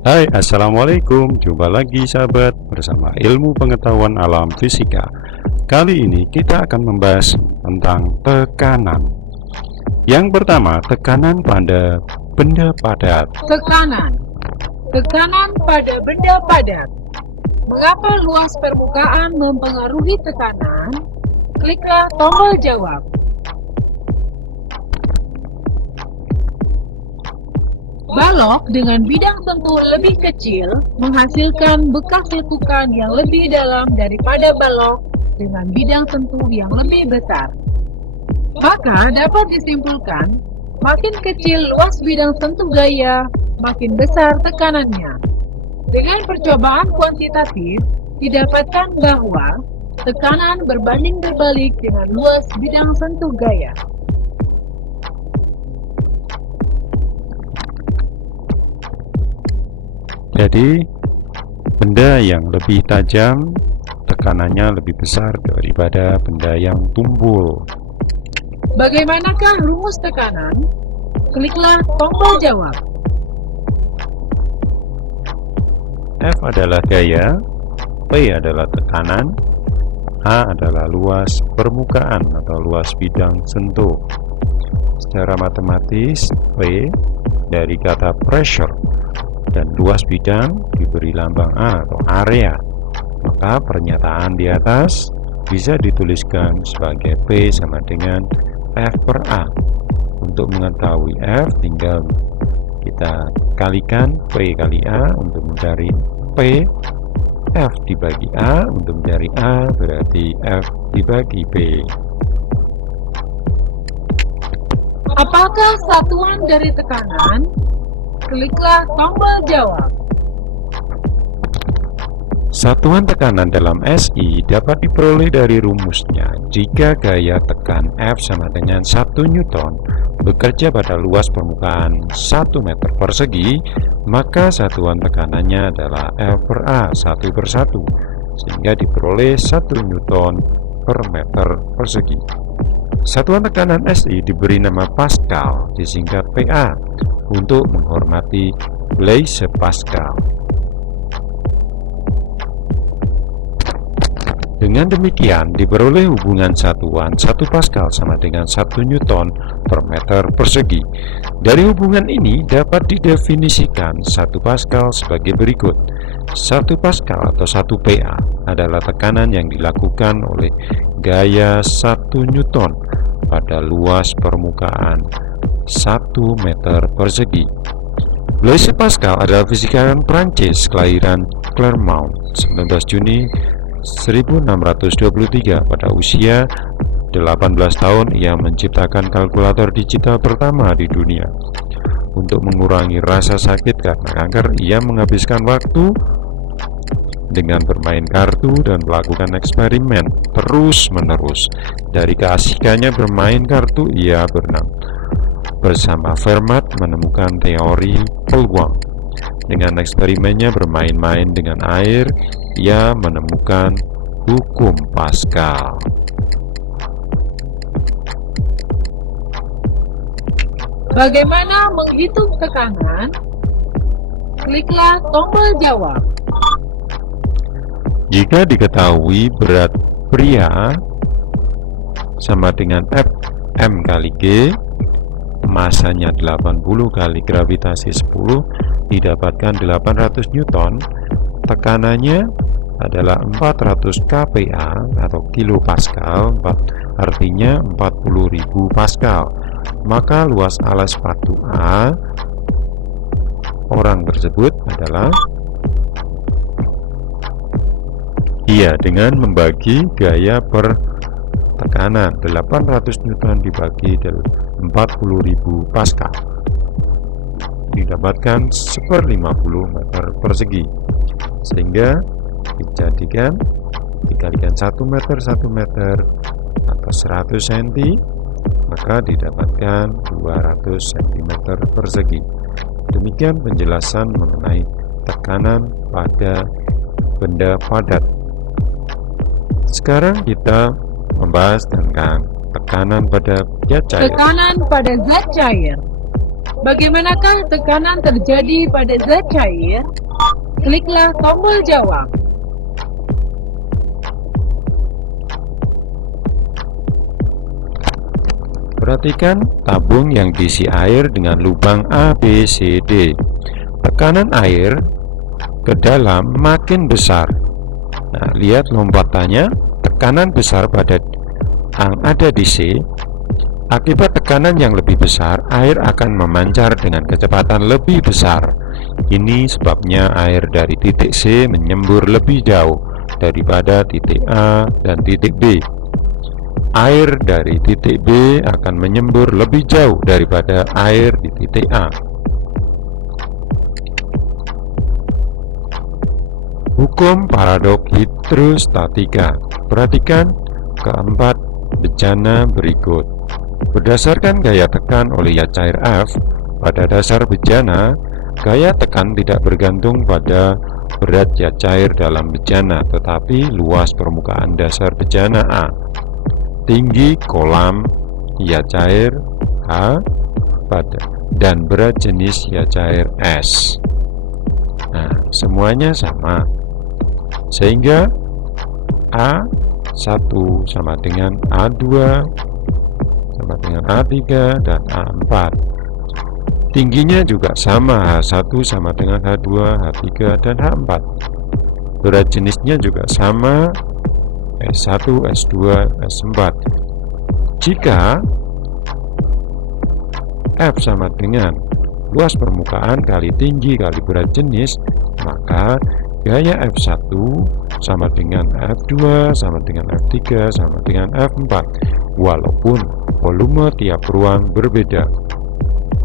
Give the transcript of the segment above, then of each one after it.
Hai, assalamualaikum. Jumpa lagi sahabat bersama ilmu pengetahuan alam fisika. Kali ini kita akan membahas tentang tekanan. Yang pertama, tekanan pada benda padat. Tekanan. Tekanan pada benda padat. Mengapa luas permukaan mempengaruhi tekanan? Kliklah tombol jawab. Balok dengan bidang tentu lebih kecil menghasilkan bekas lekukan yang lebih dalam daripada balok dengan bidang tentu yang lebih besar. Maka dapat disimpulkan, makin kecil luas bidang sentuh gaya, makin besar tekanannya. Dengan percobaan kuantitatif, didapatkan bahwa tekanan berbanding berbalik dengan luas bidang sentuh gaya. Jadi, benda yang lebih tajam tekanannya lebih besar daripada benda yang tumpul. Bagaimanakah rumus tekanan? Kliklah tombol jawab. F adalah gaya, P adalah tekanan, A adalah luas permukaan atau luas bidang sentuh. Secara matematis, P dari kata pressure dan luas bidang diberi lambang A atau area. Maka pernyataan di atas bisa dituliskan sebagai P sama dengan F per A. Untuk mengetahui F, tinggal kita kalikan P kali A untuk mencari P. F dibagi A untuk mencari A berarti F dibagi P. Apakah satuan dari tekanan? Kliklah tombol jawab. Satuan tekanan dalam SI dapat diperoleh dari rumusnya. Jika gaya tekan F sama dengan 1 Newton bekerja pada luas permukaan 1 meter persegi, maka satuan tekanannya adalah F per A 1 per 1, sehingga diperoleh 1 Newton per meter persegi. Satuan tekanan SI diberi nama Pascal, disingkat PA, untuk menghormati Blaise Pascal. Dengan demikian, diperoleh hubungan satuan 1 Pascal sama dengan 1 Newton per meter persegi. Dari hubungan ini dapat didefinisikan 1 Pascal sebagai berikut. 1 Pascal atau 1 PA adalah tekanan yang dilakukan oleh gaya 1 Newton pada luas permukaan 1 meter persegi. Blaise Pascal adalah fisikawan Prancis kelahiran Clermont 19 Juni 1623. Pada usia 18 tahun ia menciptakan kalkulator digital pertama di dunia. Untuk mengurangi rasa sakit karena kanker, ia menghabiskan waktu dengan bermain kartu dan melakukan eksperimen terus-menerus. Dari keasikannya bermain kartu, ia bersama Fermat menemukan teori peluang. Dengan eksperimennya bermain-main dengan air, ia menemukan hukum Pascal. Bagaimana menghitung tekanan? Kliklah tombol jawab. Jika diketahui berat pria sama dengan Fm kali G, masanya 80 kali gravitasi 10, didapatkan 800 Newton, tekanannya adalah 400 kPa atau kilopascal, artinya 40.000 pascal. Maka luas alas sepatu A orang tersebut adalah dengan membagi gaya per tekanan 800 Newton dibagi 40.000 pascal didapatkan 1/50 meter persegi, sehingga dijadikan dikalikan 1 meter 1 meter atau 100 cm, maka didapatkan 200 cm persegi. Demikian penjelasan mengenai tekanan pada benda padat. Sekarang kita membahas tentang tekanan pada zat cair. Tekanan pada zat cair. Bagaimanakah tekanan terjadi pada zat cair? Kliklah tombol jawab. Perhatikan tabung yang diisi air dengan lubang A, B, C, D. Tekanan air ke dalam makin besar. Nah, lihat lompatannya, tekanan besar pada yang ada di C. Akibat tekanan yang lebih besar, air akan memancar dengan kecepatan lebih besar. Ini sebabnya air dari titik C menyembur lebih jauh daripada titik A dan titik B. Air dari titik B akan menyembur lebih jauh daripada air di titik A. Hukum paradok hidrostatika. Perhatikan keempat bejana berikut. Berdasarkan gaya tekan oleh zat cair F pada dasar bejana, gaya tekan tidak bergantung pada berat zat cair dalam bejana, tetapi luas permukaan dasar bejana A, tinggi kolam zat cair H, dan berat jenis zat cair S. Nah, semuanya sama, sehingga A1 sama dengan A2 sama dengan A3 dan A4. Tingginya juga sama, H1 sama dengan H2, H3 dan H4. Berat jenisnya juga sama, S1, S2, S4. Jika F sama dengan luas permukaan kali tinggi kali berat jenis, maka gaya F1 sama dengan F2 sama dengan F3 sama dengan F4, walaupun volume tiap ruang berbeda.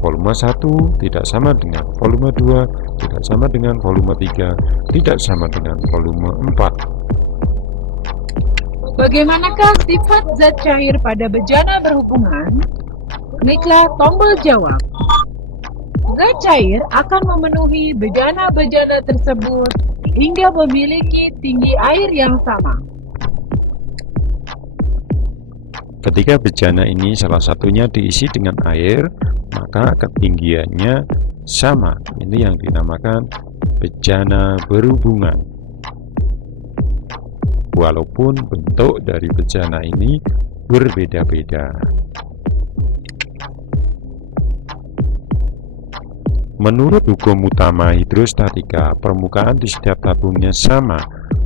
Volume 1 tidak sama dengan volume 2, tidak sama dengan volume 3, tidak sama dengan volume 4. Bagaimanakah sifat zat cair pada bejana berhubungan? Kliklah tombol jawab. Zat cair akan memenuhi bejana-bejana tersebut hingga memiliki tinggi air yang sama. Ketika bejana ini salah satunya diisi dengan air, maka ketinggiannya sama. Ini yang dinamakan bejana berhubungan. Walaupun bentuk dari bejana ini berbeda-beda. Menurut hukum utama hidrostatika, permukaan di setiap tabungnya sama.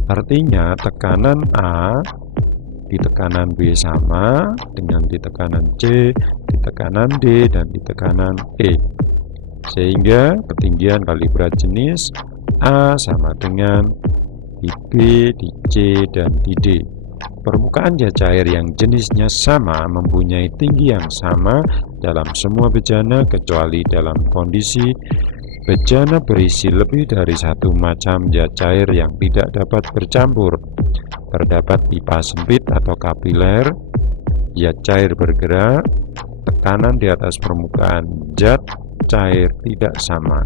Artinya tekanan A di tekanan B sama dengan di tekanan C, di tekanan D, dan di tekanan E. Sehingga ketinggian kali berat jenis A sama dengan di B, di C, dan di D. Permukaan zat cair yang jenisnya sama mempunyai tinggi yang sama dalam semua bejana kecuali dalam kondisi bejana berisi lebih dari satu macam zat cair yang tidak dapat bercampur. Terdapat pipa sempit atau kapiler, zat cair bergerak, tekanan di atas permukaan zat cair tidak sama.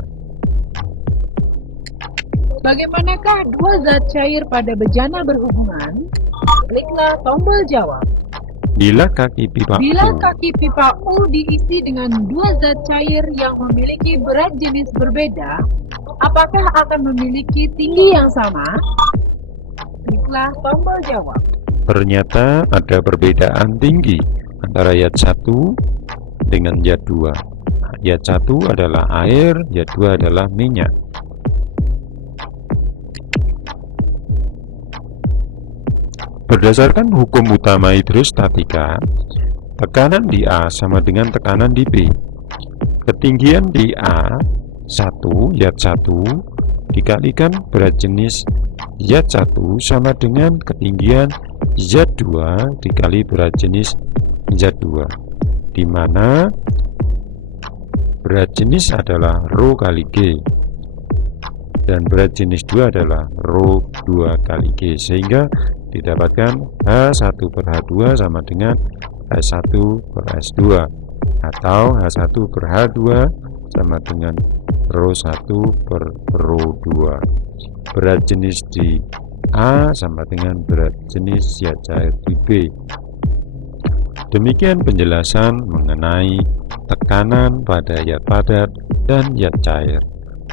Bagaimanakah dua zat cair pada bejana berhubungan? Kliklah tombol jawab. Bila kaki pipa U diisi dengan dua zat cair yang memiliki berat jenis berbeda, apakah akan memiliki tinggi yang sama? Kliklah tombol jawab. Ternyata ada perbedaan tinggi antara zat 1 dengan zat 2. Zat 1 adalah air, zat 2 adalah minyak. Berdasarkan hukum utama hidrostatika, tekanan di A sama dengan tekanan di B. Ketinggian di A1, zat 1, dikalikan berat jenis zat 1 sama dengan ketinggian zat 2 dikali berat jenis zat 2, di mana berat jenis adalah Rho kali G dan berat jenis 2 adalah Rho 2 kali G, sehingga didapatkan H1 per H2 sama dengan H1 per S2, atau H1 per H2 sama dengan Rho 1 per Rho 2. Berat jenis di A sama dengan berat jenis zat cair di B. Demikian penjelasan mengenai tekanan pada yat padat dan yat cair.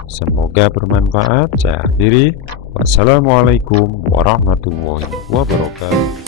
Semoga bermanfaat. Saya akhiri. Wassalamualaikum warahmatullahi wabarakatuh.